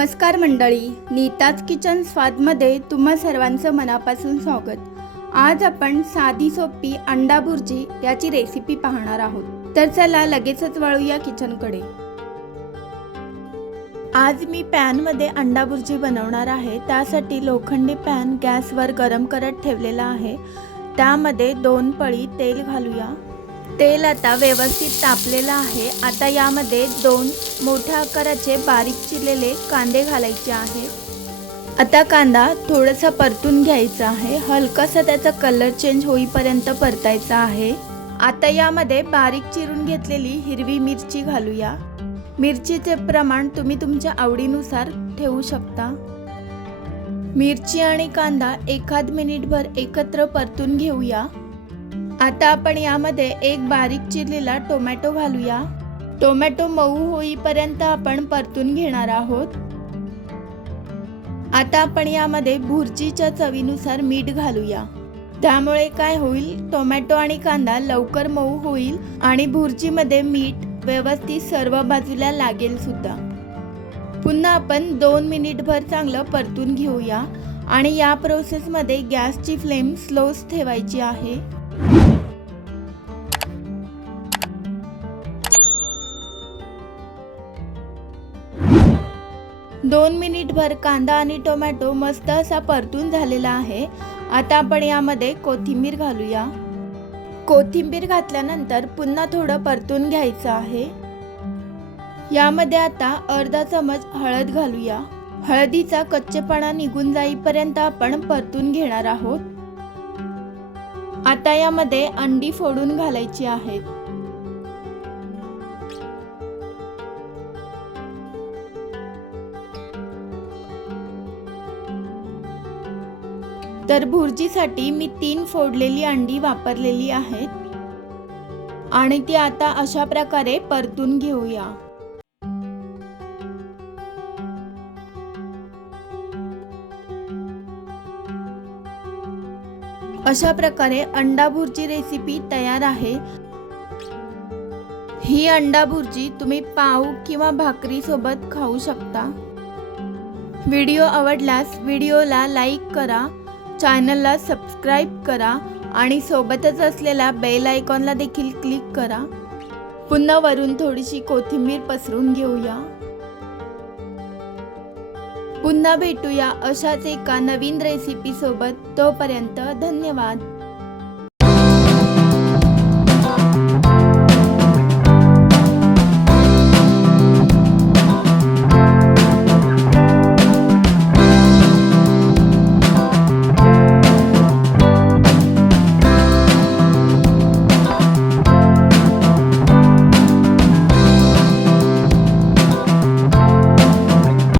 नमस्कार मंडळी नीताज किचन स्वादमध्ये तुम्हा सर्वांचं मनापासून स्वागत. आज आपण साधी सोपी अंडा भुर्जी याची रेसिपी पाहणार आहोत. तर चला लगेचच वळूया किचनकडे. आज मी पॅनमध्ये अंडा भुर्जी बनवणार आहे. त्यासाठी लोखंडी पॅन गॅसवर गरम करत ठेवलेला आहे. त्यामध्ये दोन पळी तेल घालूया. तेल आता व्यवस्थित तापलेलं आहे. आता यामध्ये दोन मोठ्या आकाराचे बारीक चिरलेले कांदे घालायचे आहे. आता कांदा थोडासा परतून घ्यायचा आहे. हलकासा त्याचा कलर चेंज होईपर्यंत परतायचा आहे. आता यामध्ये बारीक चिरून घेतलेली हिरवी मिरची घालूया. मिरचीचे प्रमाण तुम्ही तुमच्या आवडीनुसार ठेवू शकता. मिरची आणि कांदा एखाद मिनिटभर एकत्र परतून घेऊया. आता आपण यामध्ये एक बारीक चिरलेला टोमॅटो घालूया. टोमॅटो मऊ होईपर्यंत आपण परतून घेणार आहोत. आता आपण यामध्ये भुर्जीच्या चवीनुसार मीठ घालूया. त्यामुळे काय होईल? टोमॅटो आणि कांदा लवकर मऊ होईल आणि भुर्जीमध्ये मीठ व्यवस्थित सर्व बाजूला लागेल सुद्धा. पुन्हा आपण दोन मिनिटभर चांगलं परतून घेऊया आणि या प्रोसेसमध्ये गॅसची फ्लेम स्लोच ठेवायची आहे. दोन मिनिटभर कांदा आणि टोमॅटो मस्त असा परतून झालेला आहे. आता आपण यामध्ये कोथिंबीर घालूया. कोथिंबीर घातल्यानंतर पुन्हा थोडं परतून घ्यायचं आहे. यामध्ये आता अर्धा चमच हळद घालूया. हळदीचा कच्चेपणा निघून जाईपर्यंत आपण परतून घेणार आहोत. आता यामध्ये अंडी फोडून घालायची आहेत. तर भुर्जीसाठी मी तीन फोडलेली अंडी वापरलेली आहेत. आणि ती आता अशा प्रकारे परतून घेऊया. अशा प्रकारे अंडा भुर्जी रेसिपी तयार आहे. ही अंडा भुर्जी तुम्ही पाव किंवा भाकरी सोबत खाऊ शकता. व्हिडिओ आवडल्यास व्हिडिओला लाईक करा. चॅनलला सबस्क्राईब करा आणि सोबतच असलेल्या बेल आयकॉनला देखील क्लिक करा. पुन्हा वरून थोडीशी कोथिंबीर पसरून घेऊया. पुन्हा भेटूया अशाच एका नवीन रेसिपीसोबत तोपर्यंत धन्यवाद.